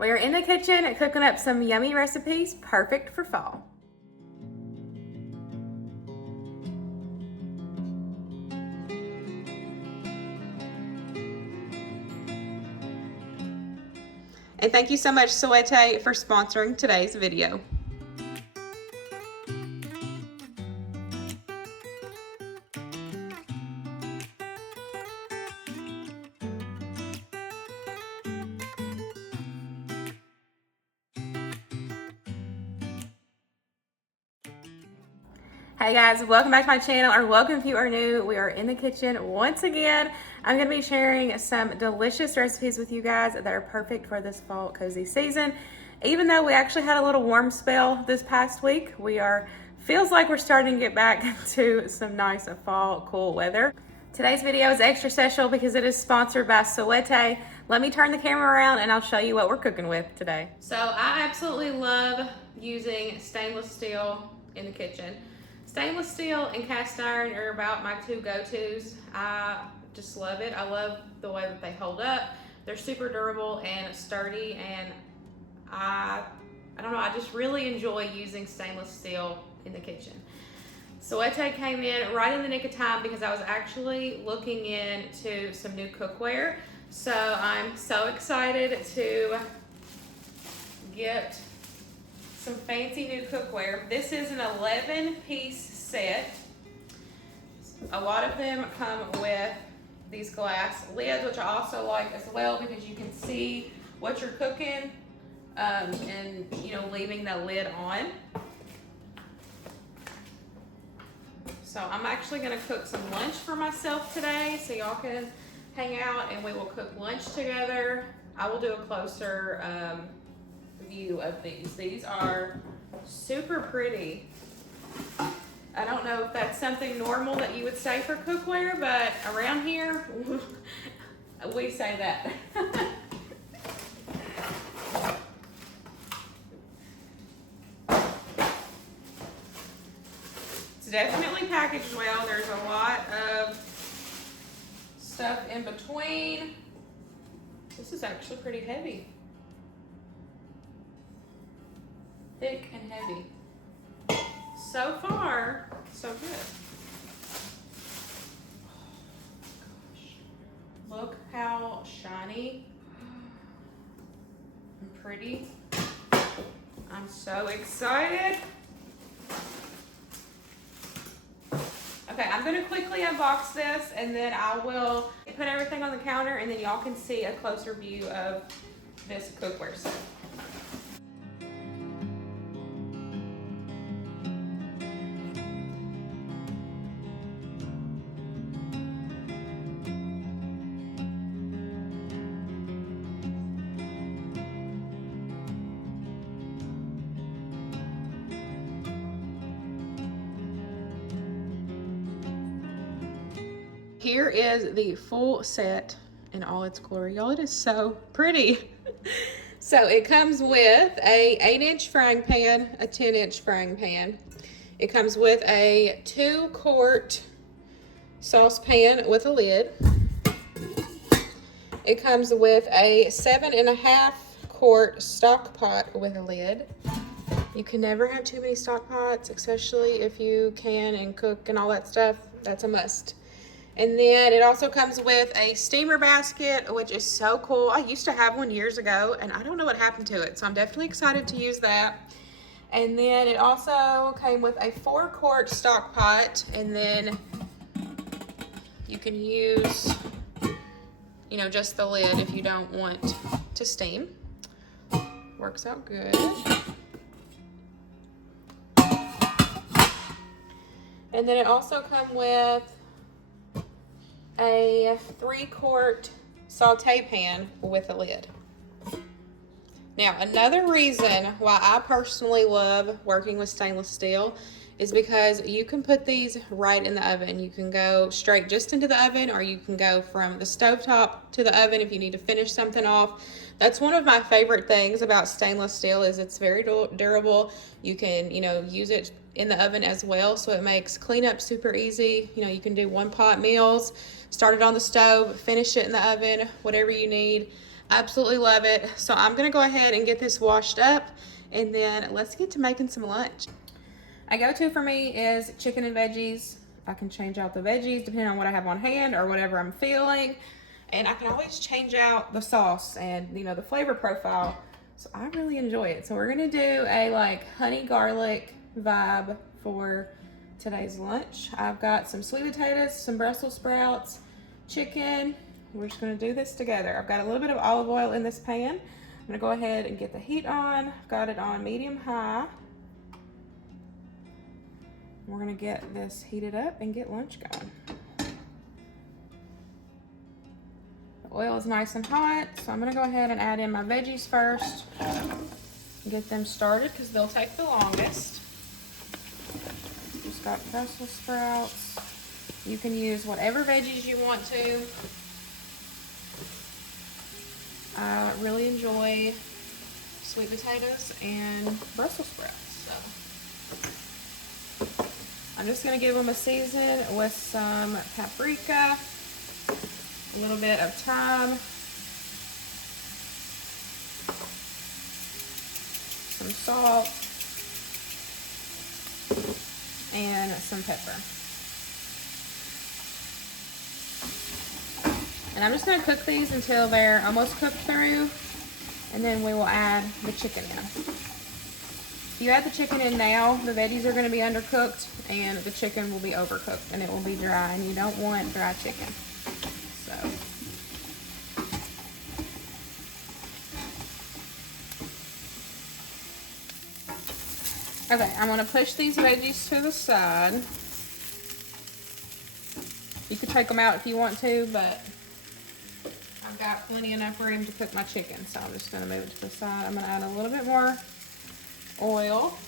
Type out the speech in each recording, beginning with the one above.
We are in the kitchen cooking up some yummy recipes perfect for fall. And thank you so much, Ciwete, for sponsoring today's video. Hey guys, welcome back to my channel, or welcome if you are new. We are in the kitchen once again. I'm going to be sharing some delicious recipes with you guys that are perfect for this fall cozy season. Even though we actually had a little warm spell this past week, feels like we're starting to get back to some nice fall cool weather. Today's video is extra special because it is sponsored by Ciwete. Let me turn the camera around and I'll show you what we're cooking with today. So I absolutely love using stainless steel in the kitchen. Stainless steel and cast iron are about my two go-tos. I just love it. I love the way that they hold up. They're super durable and sturdy, and I don't know, I just really enjoy using stainless steel in the kitchen. Ciwete came in right in the nick of time because I was actually looking into some new cookware. So I'm so excited to get some fancy new cookware. This is an 11-piece set. A lot of them come with these glass lids, which I also like as well because you can see what you're cooking and leaving the lid on. So I'm actually gonna cook some lunch for myself today, so y'all can hang out and we will cook lunch together. I will do a closer view of these. These are super pretty. I don't know if that's something normal that you would say for cookware, but around here we say that. It's definitely packaged well. There's a lot of stuff in between. This is actually pretty heavy. Thick and heavy. So far, so good. Oh gosh. Look how shiny and pretty. I'm so excited. Okay, I'm gonna quickly unbox this and then I will put everything on the counter and then y'all can see a closer view of this cookware set. Here is the full set in all its glory. Y'all, it is so pretty. So it comes with a 8-inch frying pan, a 10-inch frying pan. It comes with a 2-quart saucepan with a lid. It comes with a 7.5-quart stock pot with a lid. You can never have too many stock pots, especially if you can and cook and all that stuff. That's a must. And then it also comes with a steamer basket, which is so cool. I used to have one years ago, and I don't know what happened to it, so I'm definitely excited to use that. And then it also came with a 4-quart stock pot, and then you can use, just the lid if you don't want to steam. Works out good. And then it also comes with a 3-quart saute pan with a lid. Now, another reason why I personally love working with stainless steel is because you can put these right in the oven. You can go straight just into the oven, or you can go from the stovetop to the oven if you need to finish something off. That's one of my favorite things about stainless steel is it's very durable. You can, use it in the oven as well, so it makes cleanup super easy. You can do one-pot meals, start it on the stove, finish it in the oven, whatever you need. Absolutely love it. So I'm gonna go ahead and get this washed up, and then let's get to making some lunch. A go-to for me is chicken and veggies. I can change out the veggies depending on what I have on hand or whatever I'm feeling. And I can always change out the sauce and, you know, the flavor profile. So I really enjoy it. So we're gonna do a like honey garlic vibe for today's lunch. I've got some sweet potatoes, some Brussels sprouts, chicken. We're just gonna do this together. I've got a little bit of olive oil in this pan. I'm gonna go ahead and get the heat on. I've got it on medium high. We're gonna get this heated up and get lunch going. The oil is nice and hot, so I'm gonna go ahead and add in my veggies first. Get them started because they'll take the longest. Just got Brussels sprouts. You can use whatever veggies you want to. I really enjoy sweet potatoes and Brussels sprouts, so I'm just gonna give them a season with some paprika, a little bit of thyme, some salt, and some pepper. And I'm just gonna cook these until they're almost cooked through, and then we will add the chicken in. If you add the chicken in now, the veggies are gonna be undercooked and the chicken will be overcooked and it will be dry, and you don't want dry chicken. So. Okay, I'm gonna push these veggies to the side. You could take them out if you want to, but I've got plenty enough room to cook my chicken, so I'm just gonna move it to the side. I'm gonna add a little bit more oil.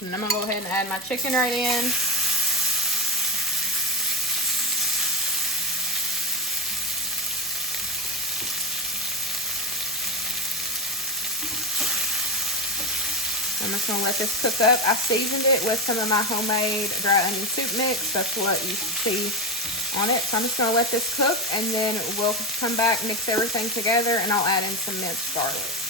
And I'm gonna go ahead and add my chicken right in. I'm just gonna let this cook up. I seasoned it with some of my homemade dry onion soup mix. That's what you see on it. So I'm just gonna let this cook, and then we'll come back, mix everything together, and I'll add in some minced garlic.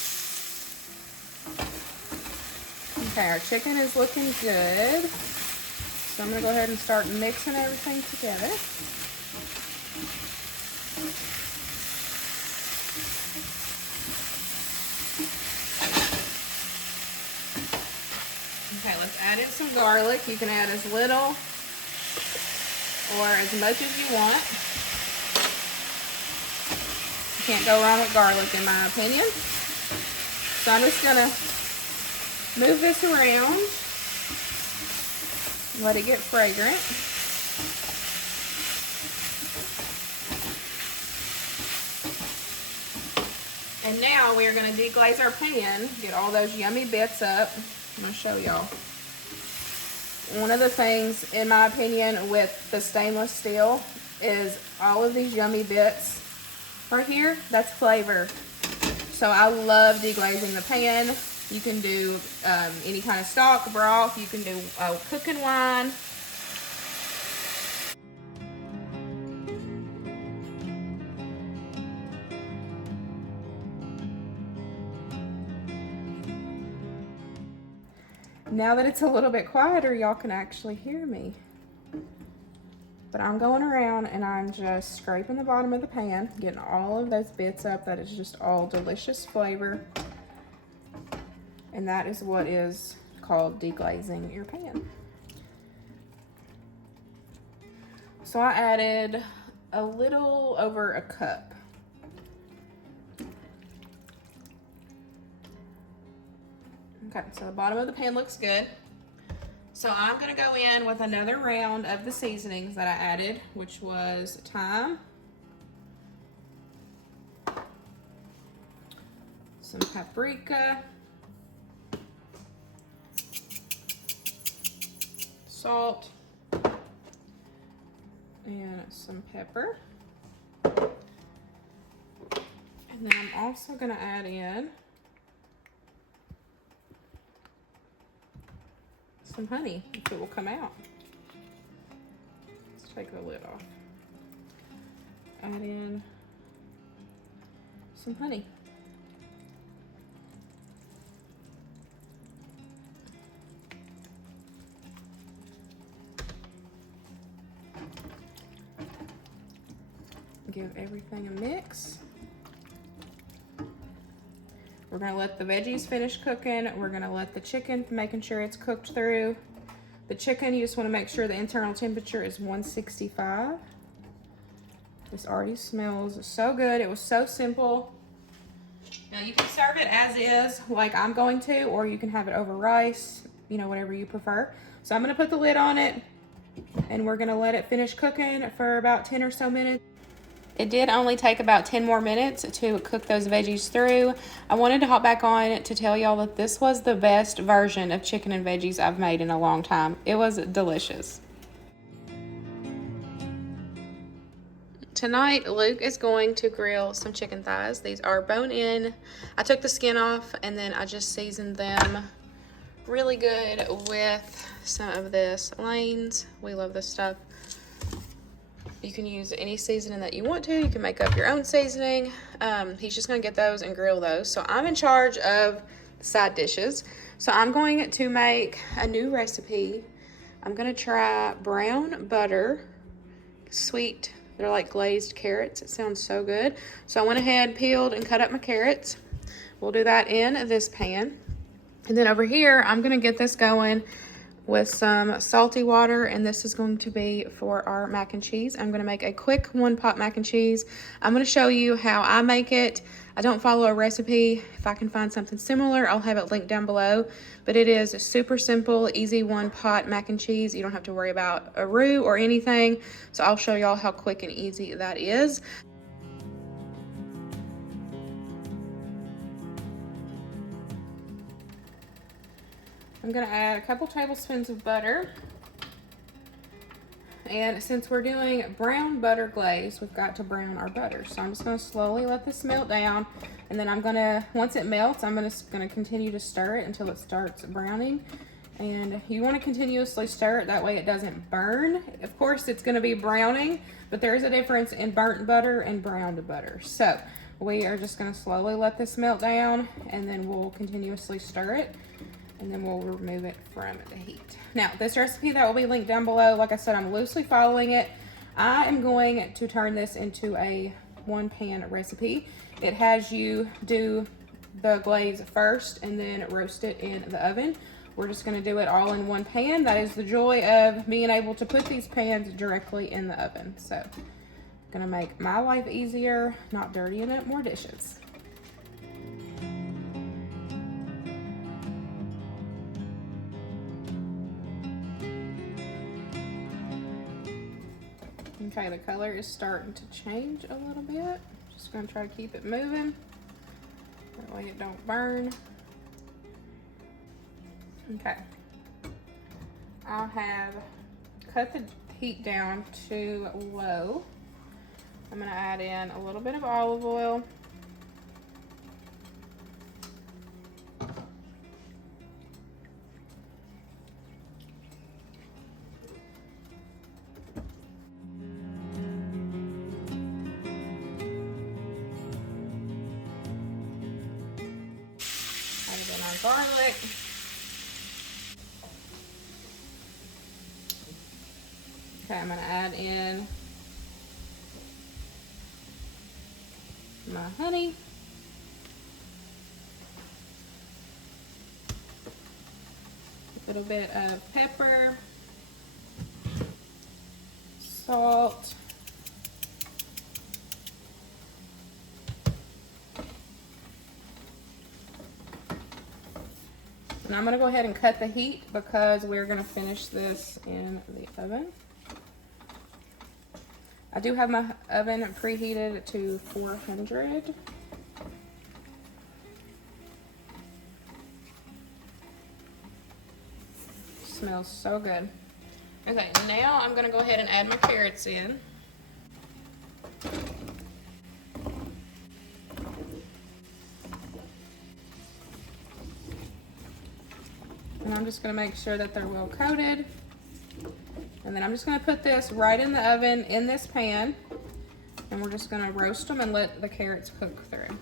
Okay, our chicken is looking good. So I'm gonna go ahead and start mixing everything together. Okay, let's add in some garlic. You can add as little or as much as you want. You can't go wrong with garlic, in my opinion. So I'm just gonna move this around, let it get fragrant. And now we are gonna deglaze our pan, get all those yummy bits up. I'm gonna show y'all. One of the things, in my opinion, with the stainless steel is all of these yummy bits right here, that's flavor. So I love deglazing the pan. You can do any kind of stock, broth, you can do cooking wine. Now that it's a little bit quieter, y'all can actually hear me. But I'm going around and I'm just scraping the bottom of the pan, getting all of those bits up. That is just all delicious flavor. And that is what is called deglazing your pan. So I added a little over a cup. Okay, so the bottom of the pan looks good. So I'm gonna go in with another round of the seasonings that I added, which was thyme, some paprika, salt, and some pepper. And then I'm also gonna add in some honey if it will come out. Let's take the lid off. Add in some honey. Give everything a mix. We're gonna let the veggies finish cooking. We're gonna let the chicken, making sure it's cooked through. The chicken, you just wanna make sure the internal temperature is 165. This already smells so good. It was so simple. Now you can serve it as is, like I'm going to, or you can have it over rice, you know, whatever you prefer. So I'm gonna put the lid on it and we're gonna let it finish cooking for about 10 or so minutes. It did only take about 10 more minutes to cook those veggies through. I wanted to hop back on to tell y'all that this was the best version of chicken and veggies I've made in a long time. It was delicious. Tonight, Luke is going to grill some chicken thighs. These are bone-in. I took the skin off and then I just seasoned them really good with some of this Lane's. We love this stuff. You can use any seasoning that you want to. You can make up your own seasoning. He's just gonna get those and grill those. So I'm in charge of side dishes. So I'm going to make a new recipe. I'm gonna try brown butter, sweet, they're like glazed carrots. It sounds so good. So I went ahead, peeled and cut up my carrots. We'll do that in this pan. And then over here, I'm gonna get this going with some salty water, and this is going to be for our mac and cheese. I'm gonna make a quick one-pot mac and cheese. I'm gonna show you how I make it. I don't follow a recipe. If I can find something similar, I'll have it linked down below. But it is super simple, easy one-pot mac and cheese. You don't have to worry about a roux or anything. So I'll show y'all how quick and easy that is. I'm gonna add a couple tablespoons of butter. And since we're doing brown butter glaze, we've got to brown our butter. So I'm just gonna slowly let this melt down. And then I'm gonna, once it melts, I'm gonna continue to stir it until it starts browning. And you wanna continuously stir it, that way it doesn't burn. Of course, it's gonna be browning, but there is a difference in burnt butter and browned butter. So we are just gonna slowly let this melt down, and then we'll continuously stir it. And then we'll remove it from the heat. Now, this recipe that will be linked down below, like I said, I'm loosely following it. I am going to turn this into a one-pan recipe. It has you do the glaze first and then roast it in the oven. We're just gonna do it all in one pan. That is the joy of being able to put these pans directly in the oven. So, gonna make my life easier, not dirtying up more dishes. Okay, the color is starting to change a little bit. Just gonna try to keep it moving. That way it don't burn. Okay. I have cut the heat down to low. I'm gonna add in a little bit of olive oil. Garlic. Okay, I'm gonna add in my honey. A little bit of pepper, salt, and I'm gonna go ahead and cut the heat because we're gonna finish this in the oven. I do have my oven preheated to 400. Smells so good. Okay, now I'm gonna go ahead and add my carrots in. And I'm just gonna make sure that they're well coated. And then I'm just gonna put this right in the oven in this pan. And we're just gonna roast them and let the carrots cook through.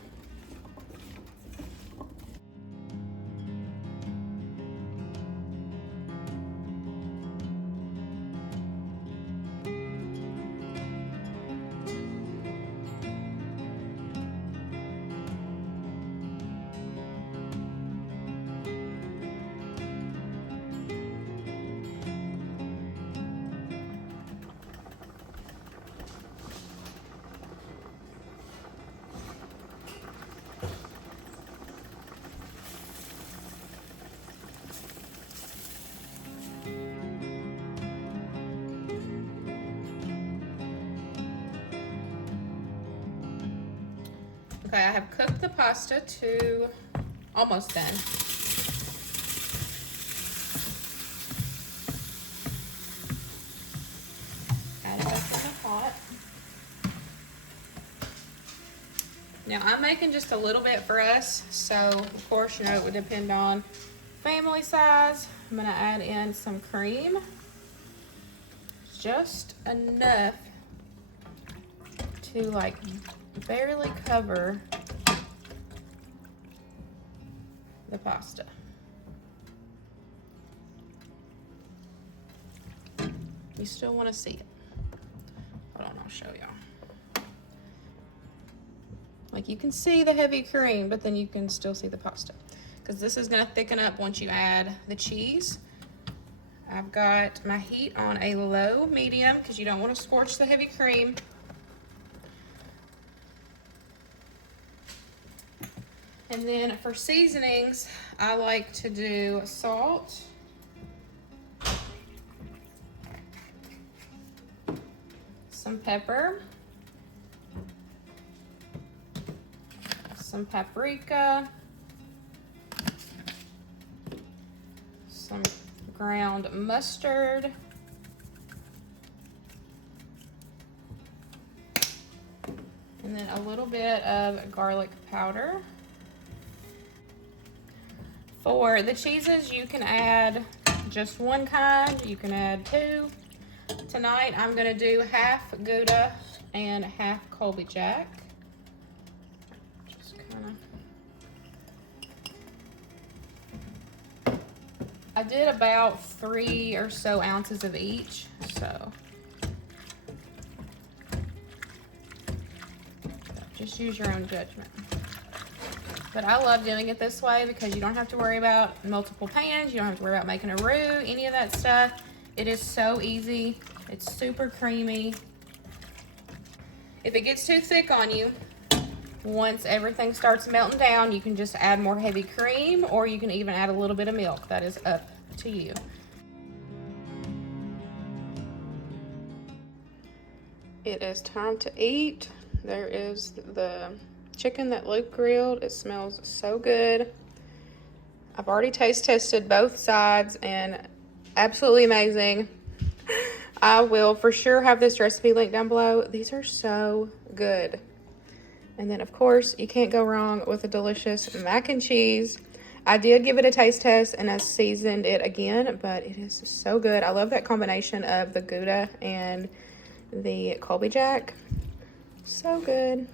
Okay, I have cooked the pasta to almost done. Add it back in the pot. Now I'm making just a little bit for us, so of course, you know, it would depend on family size. I'm gonna add in some cream. Just enough to like barely cover the pasta. You still want to see it. Hold on, I'll show y'all. Like you can see the heavy cream, but then you can still see the pasta. Because this is going to thicken up once you add the cheese. I've got my heat on a low medium because you don't want to scorch the heavy cream. And then for seasonings, I like to do salt, some pepper, some paprika, some ground mustard, and then a little bit of garlic powder. For the cheeses, you can add just one kind, you can add two. Tonight, I'm gonna do half Gouda and half Colby Jack. Just I did about 3 or so ounces of each, so just use your own judgment. But I love doing it this way because you don't have to worry about multiple pans. You don't have to worry about making a roux, any of that stuff. It is so easy. It's super creamy. If it gets too thick on you, once everything starts melting down, you can just add more heavy cream, or you can even add a little bit of milk. That is up to you. It is time to eat. There is the chicken that Luke grilled. It smells so good. I've already taste tested both sides and absolutely amazing. I will for sure have this recipe linked down below. These are so good. And then of course you can't go wrong with a delicious mac and cheese. I did give it a taste test and I seasoned it again, but it is so good. I love that combination of the Gouda and the Colby Jack. So good.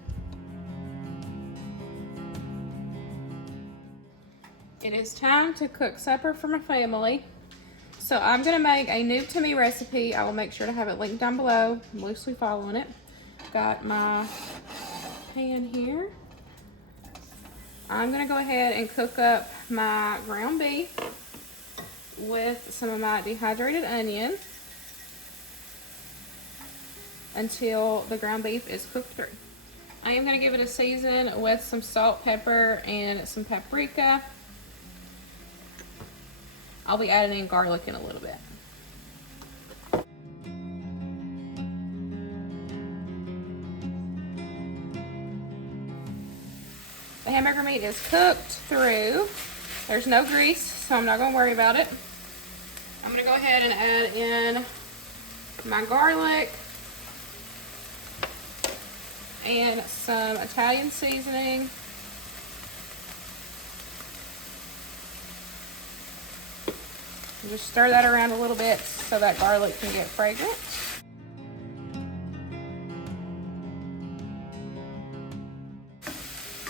It is time to cook supper for my family. So I'm gonna make a new to me recipe. I will make sure to have it linked down below. I'm loosely following it. Got my pan here. I'm gonna go ahead and cook up my ground beef with some of my dehydrated onion until the ground beef is cooked through. I am gonna give it a season with some salt, pepper, and some paprika. I'll be adding in garlic in a little bit. The hamburger meat is cooked through. There's no grease, so I'm not gonna worry about it. I'm gonna go ahead and add in my garlic and some Italian seasoning. Just stir that around a little bit so that garlic can get fragrant.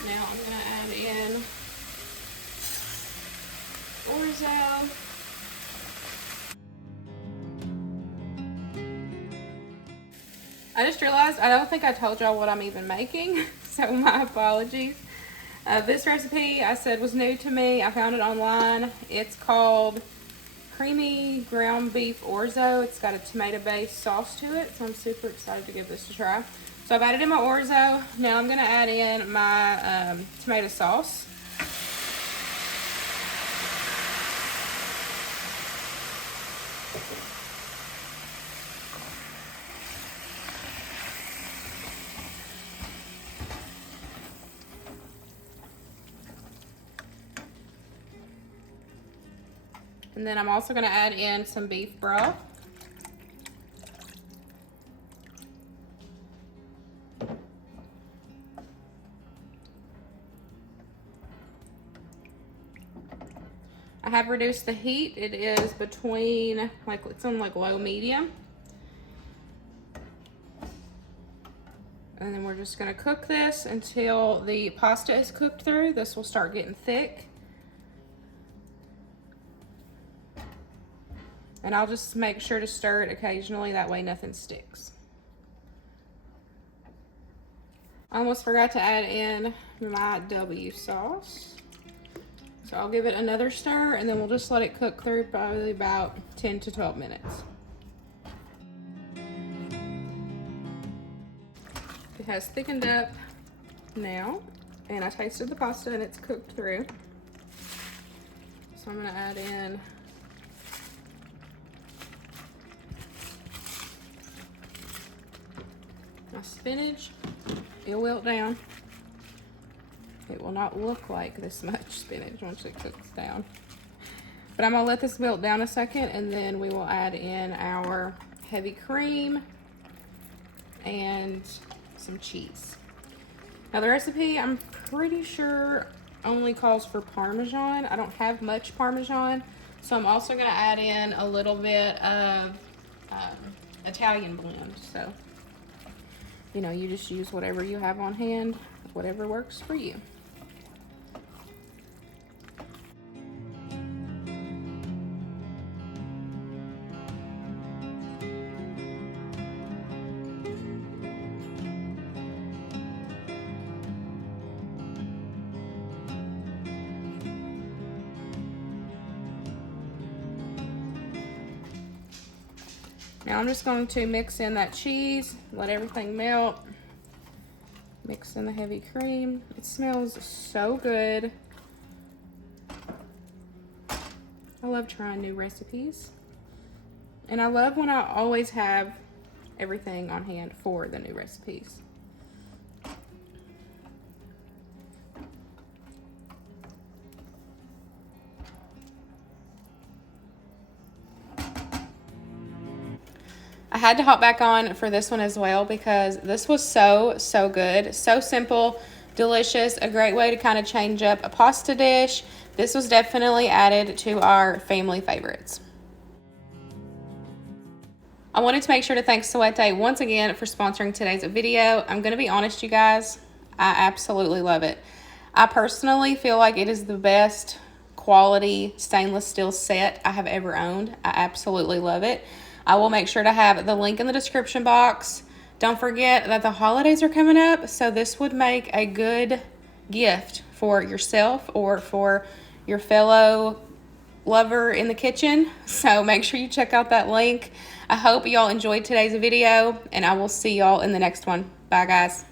Now I'm gonna add in orzo. I just realized I don't think I told y'all what I'm even making, so my apologies. This recipe I said was new to me. I found it online. It's called creamy ground beef orzo. It's got a tomato-based sauce to it, so I'm super excited to give this a try. So I've added in my orzo. Now I'm gonna add in my tomato sauce. And then I'm also gonna add in some beef broth. I have reduced the heat. It is between, it's on low medium. And then we're just gonna cook this until the pasta is cooked through. This will start getting thick. And I'll just make sure to stir it occasionally, that way nothing sticks. I almost forgot to add in my W sauce. So I'll give it another stir and then we'll just let it cook through probably about 10 to 12 minutes. It has thickened up now, and I tasted the pasta and it's cooked through. So I'm gonna add in my spinach. It'll wilt down. It will not look like this much spinach once it cooks down. But I'm gonna let this wilt down a second and then we will add in our heavy cream and some cheese. Now the recipe, I'm pretty sure only calls for Parmesan. I don't have much Parmesan, so I'm also gonna add in a little bit of Italian blend. So, you know, you just use whatever you have on hand, whatever works for you. Now I'm just going to mix in that cheese, let everything melt. Mix in the heavy cream. It smells so good. I love trying new recipes. And I love when I always have everything on hand for the new recipes. I had to hop back on for this one as well because this was so good. So simple, delicious, a great way to kind of change up a pasta dish. This was definitely added to our family favorites. I wanted to make sure to thank Ciwete once again for sponsoring today's video. I'm going to be honest, you guys, I absolutely love it. I personally feel like it is the best quality stainless steel set I have ever owned. I absolutely love it. I will make sure to have the link in the description box. Don't forget that the holidays are coming up, so this would make a good gift for yourself or for your fellow lover in the kitchen. So make sure you check out that link. I hope y'all enjoyed today's video, and I will see y'all in the next one. Bye, guys.